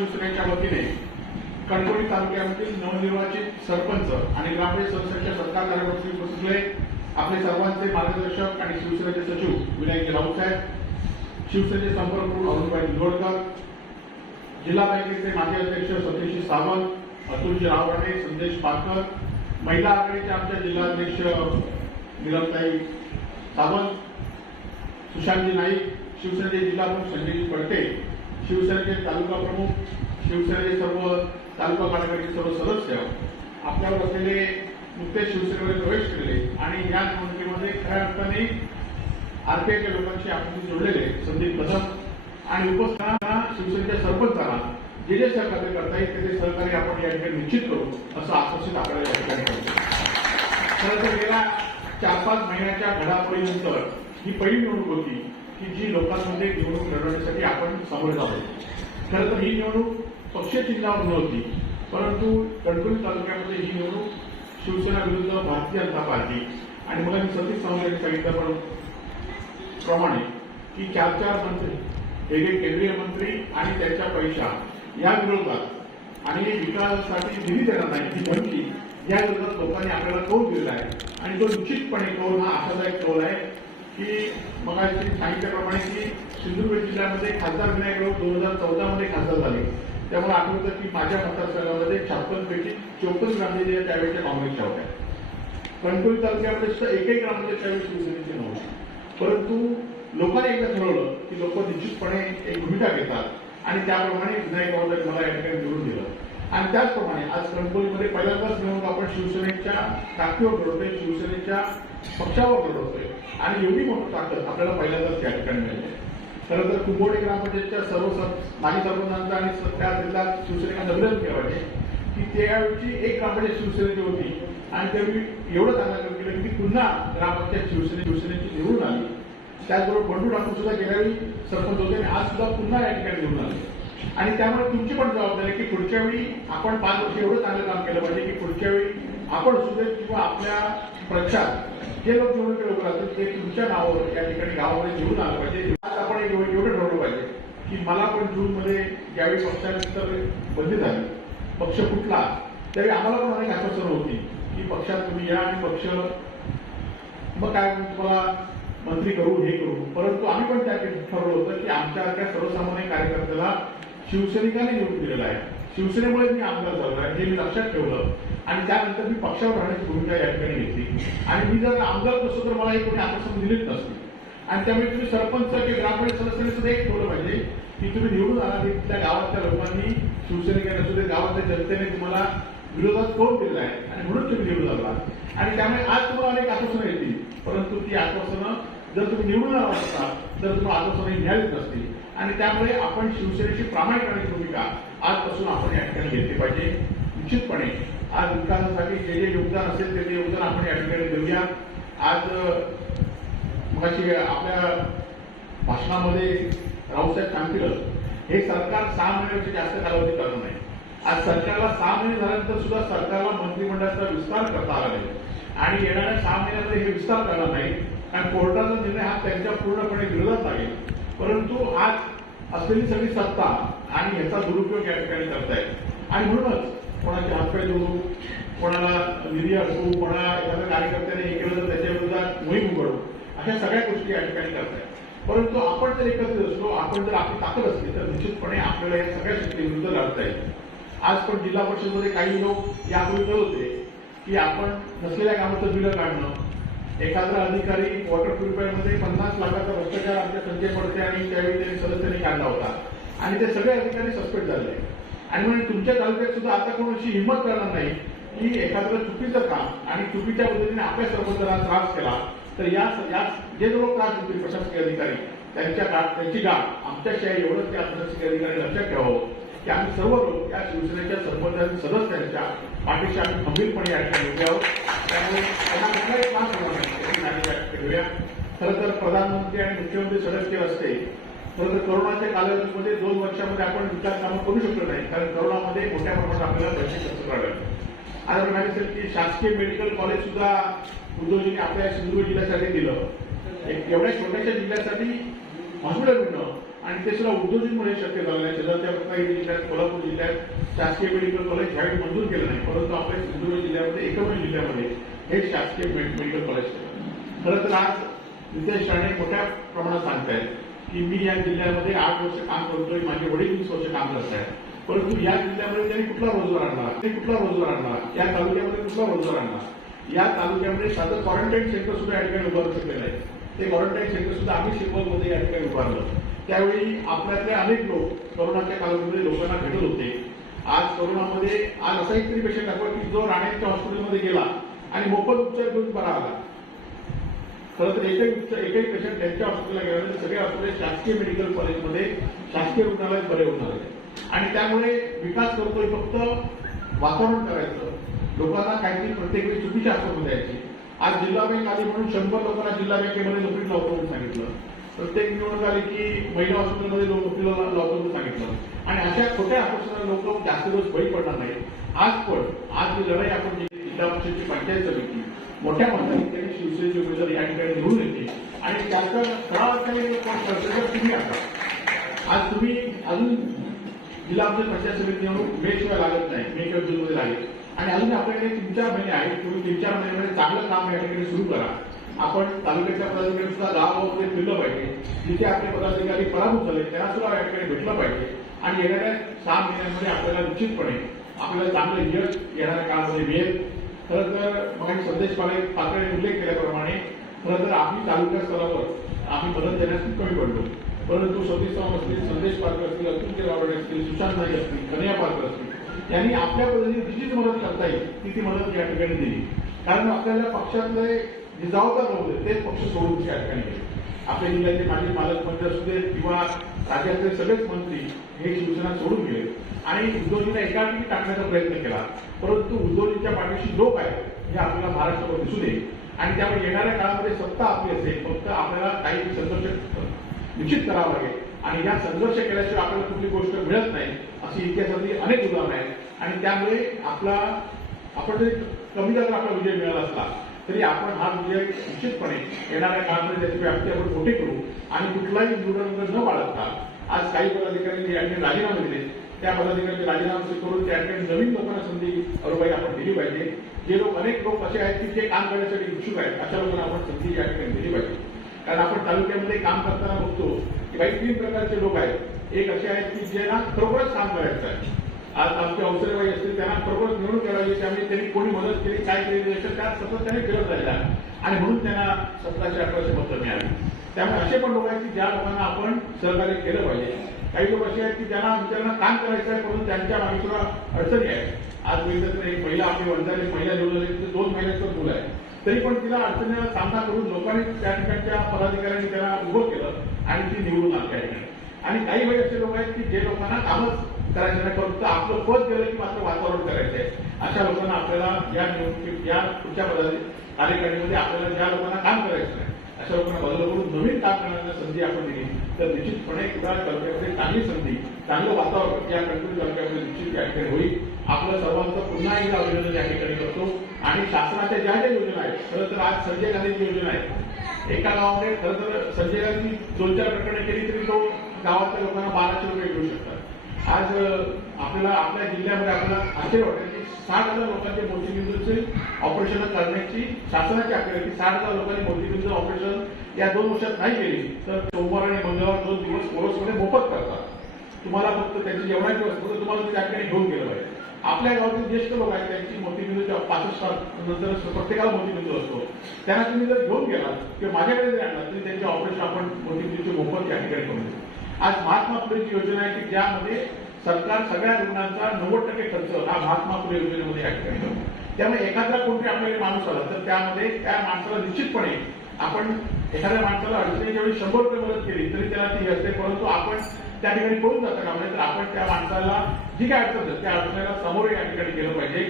शिवसेनेच्या वतीने कणकवली तालुक्यामधील नवनिर्वाचित सरपंच आणि ग्रामपंचायत सदस्यांच्या सत्कार कार्यक्रमासाठी उपस्थित आपले सर्वांचे मार्गदर्शक आणि शिवसेनेचे सचिव विनायक राऊत साहेब, शिवसेनेचे संपर्क प्रमुख अरुणभाई निवडकर, जिल्हा बँकेचे माजी अध्यक्ष सतीश सावंत, अतुलजी रावणे, संदेश पारकर, महिला आघाडीचे आमच्या जिल्हाध्यक्ष नीलमताई सावंत, सुशांतजी नाईक, शिवसेनेचे जिल्हा प्रमुख संजयजी पडते, शिवसेनेचे तालुका प्रमुख, शिवसेनेचे सर्व तालुका कार्यकारिणीचे सर्व सदस्य, आपल्यावर असलेले नुकतेच शिवसेनेमध्ये प्रवेश केलेले आणि या निवडणुकीमध्ये खऱ्या अर्थाने आरपीआयच्या लोकांशी आपण जोडलेले संदीप कदम आणि उपस्थितांना शिवसेनेच्या सरपंचाला जे जे सहकार्य करता येईल ते सहकार्य आपण या ठिकाणी निश्चित करू असं आश्वासित आपल्याला या ठिकाणी करतो. खरं तर गेल्या 4-5 महिन्याच्या घडामोडीनंतर ही पहिली निवडणूक होती की जी लोकांमध्ये निवडणूक लढवण्यासाठी आपण समोर जात होतो. खरं तर ही निवडणूक पक्षीय चिन्हावर नव्हती, परंतु कणकवली तालुक्यामध्ये ही निवडणूक शिवसेना विरुद्ध भारतीय जनता पार्टी आणि मला मी सतीश सावंत यांनी सांगितलं प्रमाणे की 4 मंत्री, एक केंद्रीय मंत्री आणि त्यांच्या पैसा या विरोधात आणि विकासासाठी निधी देणार नाही ही धमकी या विरोधात लोकांनी आपल्याला कौल दिलेला आहे आणि तो निश्चितपणे कौल हा आशादायक कौल आहे की मगाशी सांगितल्याप्रमाणे की सिंधुदुर्ग जिल्ह्यामध्ये खासदार विनायक राऊत 2014 मध्ये खासदार झाले. त्यामुळे आठवतं की माझ्या मतदारसंघामध्ये 56 पैकी 54 ग्रामपंचायती त्यावेळेच्या काँग्रेसच्या होत्या. कणकवली तालुक्यामध्ये सुद्धा एकही ग्रामपंचायत त्यावेळी शिवसेनेची नव्हती. परंतु लोकांनी एकदा ठरवलं की लोक निश्चितपणे एक भूमिका घेतात आणि त्याप्रमाणे विनायक राऊतांनी मला या ठिकाणी निवडून दिलं आणि त्याचप्रमाणे आज कणकवलीमध्ये पहिल्यांदाच निवडणूक आपण शिवसेनेच्या ताकदीवर लढवतोय, शिवसेनेच्या पक्षावर लढवतोय आणि एवढी मोठी ताकद आपल्याला पहिल्यांदाच या ठिकाणी मिळते. खरं तर कुंभोडे ग्रामपंचायतच्या सर्व माजी सरपंचांचा आणि त्या जिल्ह्यात शिवसेनेला अभिनंदन केलं पाहिजे की त्यावेळची एक ग्रामपंचायत शिवसेनेची होती आणि त्यावेळी एवढं चांगलं काम केलं की पुन्हा ग्रामपंचायत शिवसेनेची निवडून आली. त्याचबरोबर बंडू ठाकूर सुद्धा गेल्यावेळी सरपंच होते आणि आज सुद्धा पुन्हा या ठिकाणी निवडून आले आणि त्यामुळे तुमची पण जबाबदारी की पुढच्या वेळी आपण 5 वर्ष एवढं चांगलं काम केलं पाहिजे की पुढच्या वेळी आपण सुद्धा किंवा आपल्या प्रचार जे लोक निवडणुकीत लोक राहतील ते तुमच्या नावावर या ठिकाणी गावामध्ये निवडून आलं पाहिजे. आज आपण एवढं ठरवलं पाहिजे की मला पण जूनमध्ये ज्यावेळी पक्षानंतर बंदी झाली, पक्ष फुटला, त्यावेळी आम्हाला पण अनेक आश्वासनं होती की पक्षात तुम्ही या आणि पक्ष मग काय तुम्हाला मंत्री करू हे करू. परंतु आम्ही पण त्या ठरवलं होतं की आमच्यासारख्या सर्वसामान्य कार्यकर्त्याला शिवसैनिकांनी निवडून दिलेला आहे, शिवसेनेमुळे मी आमदार झालो आहे हे मी लक्षात ठेवलं आणि त्यानंतर मी पक्षावर राहण्याची भूमिका या ठिकाणी घेतली आणि मी जर आमदार नसतो तर मला कोणी आश्वासन दिलीच नसते आणि त्यामुळे तुम्ही सरपंच किंवा ग्रामपंचायत सदस्यांनी सुद्धा एक ठेवलं पाहिजे की तुम्ही निवडून आला की त्या गावातल्या लोकांनी शिवसैनिकांना सुद्धा गावातल्या जनतेने तुम्हाला विरोधात कौल दिलेला आहे आणि म्हणून तुम्ही निवडून आला आणि त्यामुळे आज तुम्हाला अनेक आश्वासनं येतील, परंतु ती आश्वासनं जर तुम्ही निवडून आला असता तर तुम्हाला आश्वासनं मिळालीच नसतील आणि त्यामुळे आपण शिवसेनेची प्रामाणिकपणाची भूमिका आजपासून आपण या ठिकाणी घेतली पाहिजे. निश्चितपणे आज विकासासाठी जे जे योगदान असेल ते योगदान आपण या ठिकाणी देऊया. आज मगाशी आपल्या भाषणामध्ये राऊसाहेब सांगितलं हे सरकार 6 महिन्यापेक्षा जास्त कालावधी करणार नाही. आज सरकारला 6 महिने झाल्यानंतर सुद्धा सरकारला मंत्रिमंडळाचा विस्तार करता आला नाही आणि येणाऱ्या 6 महिन्यामध्ये हे विस्तार करणार नाही कारण कोर्टाचा निर्णय हा त्यांच्या पूर्णपणे विरोधात लागेल. परंतु आज असलेली सगळी सत्ता आणि याचा दुरुपयोग या ठिकाणी करतायत आणि म्हणूनच कोणाचे हातपाय जोडू, कोणाला निधी अडकू, कोणा एखाद्या कार्यकर्त्याने हे केलं तर त्याच्या विरोधात मोहीम उघडू, अशा सगळ्या गोष्टी या ठिकाणी करतायत. परंतु आपण जर एकत्रित असलो, आपण जर आपली ताकद असली तर निश्चितपणे आपल्याला या सगळ्या शक्तीविरुद्ध लढता येईल. आज पण जिल्हा परिषदेमध्ये काही लोक यापूर्वी करत होते की आपण नसलेल्या कामाचं बिलं काढणं, एखादा अधिकारी वॉटर प्युरिफायरमध्ये 50 लाखाचा भ्रष्टाचार आमच्या संजय पडते आणि त्यावेळी त्यांनी सदस्यांनी काढला होता आणि ते सगळे अधिकारी सस्पेंड झाले आणि म्हणजे तुमच्या तालुक्यात सुद्धा आता कोण अशी हिंमत करणार नाही की एखाद्याला चुकीचं काम आणि चुकीच्या पद्धतीने आपल्या सरपंचाला त्रास केला तर या जे लोक त्रास देतील प्रशासकीय अधिकारी त्यांची गाठ आमच्याशिवाय एवढंच त्या प्रशासकीय अधिकारी लक्षात ठेवावं की आम्ही सर्व लोक या शिवसेनेच्या सरपंचांच्या सदस्यांच्या पाठीशी आम्ही खंबीरपणे या ठिकाणी उभे आहोत. त्यामुळे त्यांना कुठलाही त्रास होणार नाही घेऊया. खरं तर प्रधानमंत्री आणि मुख्यमंत्री सदस्य असते, खरं तर कोरोनाच्या कालावधीमध्ये 2 वर्षामध्ये आपण विकास कामं करू शकलो नाही कारण कोरोनामध्ये मोठ्या प्रमाणात आपल्याला पैसे खर्च करावे लागले. आज आपण माहिती असेल की शासकीय मेडिकल कॉलेज सुद्धा उद्योजीने आपल्या सिंधुदुर्ग जिल्ह्यासाठी दिलं. एवढ्या छोट्याशा जिल्ह्यासाठी हॉस्पिटल मिळणं आणि ते सुद्धा उद्योजकमुळे शक्य झालेलं आहे. शेजारच्या रत्नागिरी जिल्ह्यात, कोल्हापूर जिल्ह्यात शासकीय मेडिकल कॉलेज ह्यावेळी मंजूर केलं नाही, परंतु आपल्या सिंधुदुर्ग जिल्ह्यामध्ये एकमेव जिल्ह्यामध्ये हे शासकीय मेडिकल कॉलेज केलं. खरं तर आज नितेश राणे मोठ्या प्रमाणात सांगतायत की मी या जिल्ह्यामध्ये 8 वर्ष काम करतोय, माझे वडील 20 वर्ष काम करत आहेत, परंतु या जिल्ह्यामध्ये त्यांनी कुठला रोजगार आणला, या तालुक्यामध्ये कुठला रोजगार आणला. या तालुक्यामध्ये साधं क्वारंटाईन सेंटर सुद्धा या ठिकाणी उभारू शकलेलं आहे. ते क्वारंटाईन सेंटर सुद्धा आम्ही शिरवलमध्ये या ठिकाणी उभारलं. त्यावेळी आपल्यातले अनेक लोक कोरोनाच्या कालावधीमध्ये लोकांना भेटत होते. आज कोरोनामध्ये आज असा एक तरी पेशंट दाखवा की जो राणेच्या हॉस्पिटलमध्ये गेला आणि मोफत उपचार घेऊन बरा आला. खरं तर एकही पेशंट त्यांच्या हॉस्पिटलला गेल्यानंतर सगळे हॉस्पिटल शासकीय मेडिकल कॉलेजमध्ये शासकीय रुग्णालयात बरे होणार आहे. आणि त्यामुळे विकास करतोय फक्त वातावरण करायचं, लोकांना काहीतरी प्रत्येक वेळी चुकीची आश्वासन द्यायची. आज जिल्हा बँक आली म्हणून 100 लोकांना जिल्हा बँकेमध्ये नोकरी लावतो म्हणून सांगितलं. प्रत्येक निवडणूक आली की महिला हॉस्पिटलमध्ये नोकरीला लावतो म्हणून सांगितलं. आणि अशा खोट्या आश्वासनाला लोक जास्त दिवस बळी पडणार नाही. आज जी लढाई आपण जिल्हा परिषदेची पंचायत समिती मोठ्या मताधिक्याने शिवसेनेचे उमेदवार या ठिकाणी निवडून येते आणि त्याचा तुम्ही आज तुम्ही अजून जिल्हा पंचायत समिती निवडणूक मे शिवाय लागत नाही, मे किंवा जूनमध्ये लागेल आणि अजून आपल्याकडे 3-4 महिने आहेत. तुम्ही 3-4 महिन्यामध्ये चांगलं काम या ठिकाणी सुरू करा. आपण तालुक्याच्या पदाधिकारी सुद्धा गावामध्ये फिरलं पाहिजे. जिथे आपले पदाधिकारी पराभूत झाले त्यांना सुद्धा या ठिकाणी भेटलं पाहिजे आणि येणाऱ्या 6 महिन्यांमध्ये आपल्याला निश्चितपणे आपल्याला चांगलं यश येणाऱ्या काळामध्ये मिळेल. खरं तर मग संदेश पाटलांनी उल्लेख केल्याप्रमाणे खरं तर आम्ही तालुका स्तरावर आम्ही मदत देण्यास कमी पडलो, परंतु सतीश चव्हाण असतील, संदेश पाटकर असतील, अतुल रावडे असतील, सुशांत नाईक असतील, कन्हैया पाटकर असतील, यांनी आपल्या पद्धतीने जिची मदत करता येईल ती मदत या ठिकाणी दिली. कारण आपल्याला पक्षातले जे जबाबदार होते तेच पक्ष सोडून या ठिकाणी गेले. आपल्या जिल्ह्याचे माजी पालकमंत्री असू देत किंवा राज्यातले सगळेच मंत्री हे शिवसेना सोडून गेले आणि उद्धवजींना एकाकी टाकण्याचा प्रयत्न केला. परंतु उद्धवजींच्या पाठीशी लोक आहेत हे आपल्याला महाराष्ट्रावर दिसू दे आणि त्यामुळे येणाऱ्या काळामध्ये सत्ता आपली असेल, फक्त आपल्याला काही संघर्ष निश्चित करावा लागेल आणि या संघर्ष केल्याशिवाय आपल्याला कुठली गोष्ट मिळत नाही अशी इतिहासातली अनेक उदाहरणं आहेत. आणि त्यामुळे आपण जरी कमी जागा आपला विजय मिळाला असला तरी आपण हा विजय निश्चितपणे येणाऱ्या काळामध्ये त्याची व्याप्ती आपण मोठी करू आणि कुठलाही निवडणूक न बाळगता आज काही पदाधिकाऱ्यांनी या ठिकाणी राजीनामे दिले, त्या पदाधिकाऱ्यांचे राजीनामे करून त्या ठिकाणी नवीन लोकांना संधी अरुबाई आपण दिली पाहिजे. जे लोक अनेक लोक असे आहेत की जे काम करण्यासाठी इच्छुक आहेत अशा लोकांना आपण संधी या ठिकाणी दिली पाहिजे. कारण आपण तालुक्यामध्ये काम करताना बघतो की काही 3 प्रकारचे लोक आहेत. एक असे आहेत की ज्यांना खरोखरच काम करायचं आहे. आज आमचे अवसरबाई असतील त्यांना खरोखरच निवडून करायची, त्यामुळे त्यांनी कोणी मदत केली काय केली याच्यात त्या सतत त्याने फिरत राहिला आणि म्हणून त्यांना 1718 मतं मिळाली. त्यामुळे असे पण लोक आहेत की ज्या लोकांना आपण सहकार्य केलं पाहिजे. काही लोक असे आहेत की ज्यांना काम करायचं आहे परंतु त्यांच्या मागे सुद्धा अडचणी आहेत. आज बघितलं तर एक महिला आपली वंजारी महिला निवडून आली, 2 महिन्याचं मुलं आहे, तरी पण तिला अडचणीला सामना करून लोकांनी त्या ठिकाणच्या पदाधिकाऱ्यांनी त्याला उभं केलं आणि ती निवडून आली त्या ठिकाणी. आणि काही वेळ असे लोक आहेत की जे लोकांना कामच करायचं नाही, फक्त आपलं पद गेलं की मात्र वातावरण करायचं आहे. अशा लोकांना आपल्याला या निवडणुकीत या पुढच्या कार्यकारिणीमध्ये आपल्याला ज्या लोकांना काम करायचं नाही अशा लोकांना बाजूला करून नवीन काम करण्याची संधी आपण दिली तर निश्चितपणे कुडाळ तालुक्यामध्ये चांगली संधी, चांगलं वातावरण या कणकवली तालुक्यामध्ये निश्चित या ठिकाणी होईल. आपलं सर्वांचं पुन्हा एकदा अभिनंदन या ठिकाणी करतो आणि शासनाच्या ज्या ज्या योजना आहेत, खरं तर आज संजय गांधीची योजना आहे. एका गावामध्ये खरं तर संजय गांधी 2-4 प्रकरणे केली तरी तो गावातल्या लोकांना 1200 रुपये मिळू शकतात. आज आपल्याला आपल्या जिल्ह्यामध्ये आपल्याला आश्चर्य वाटेल की 60,000 लोकांचे मोतीबिंदूचे ऑपरेशन करण्याची शासनाची अखेर आहे की 60,000 लोकांनी मोतीबिंदू ऑपरेशन या 2 वर्षात नाही केली तर सोमवार आणि मंगळवार 2 दिवस कोरसमध्ये मोफत करतात. तुम्हाला फक्त त्यांची जेवणाची वस्तू तुम्हाला त्या ठिकाणी घेऊन गेलं पाहिजे. आपल्या गावातील ज्येष्ठ लोक आहेत त्यांची मोतीबिंदूच्या 65 नंतर प्रत्येकाला मोतीबिंदू असतो, त्यांना तुम्ही जर घेऊन गेला किंवा माझ्याकडे जर आणला तरी त्यांचे ऑपरेशन आपण मोतीबिंदूचे मोफत या ठिकाणी करून देतो. आज महात्मा फुलेची योजना आहे की ज्यामध्ये सरकार सगळ्या रुग्णांचा 90% खर्च हा महात्मा फुले योजनेमध्ये या ठिकाणी करतो. त्यामुळे एखादा कोणते आपल्याकडे माणूस आला तर त्यामध्ये त्या माणसाला निश्चितपणे आपण एखाद्या माणसाला अडचणीच्या वेळी 100 रुपये मदत केली तरी त्याला ती असते, परंतु आपण त्या ठिकाणी पळून जाता कामा नये तर आपण त्या माणसाला जी काय अडचण आहे त्या अडचणीला समोर या ठिकाणी केलं पाहिजे.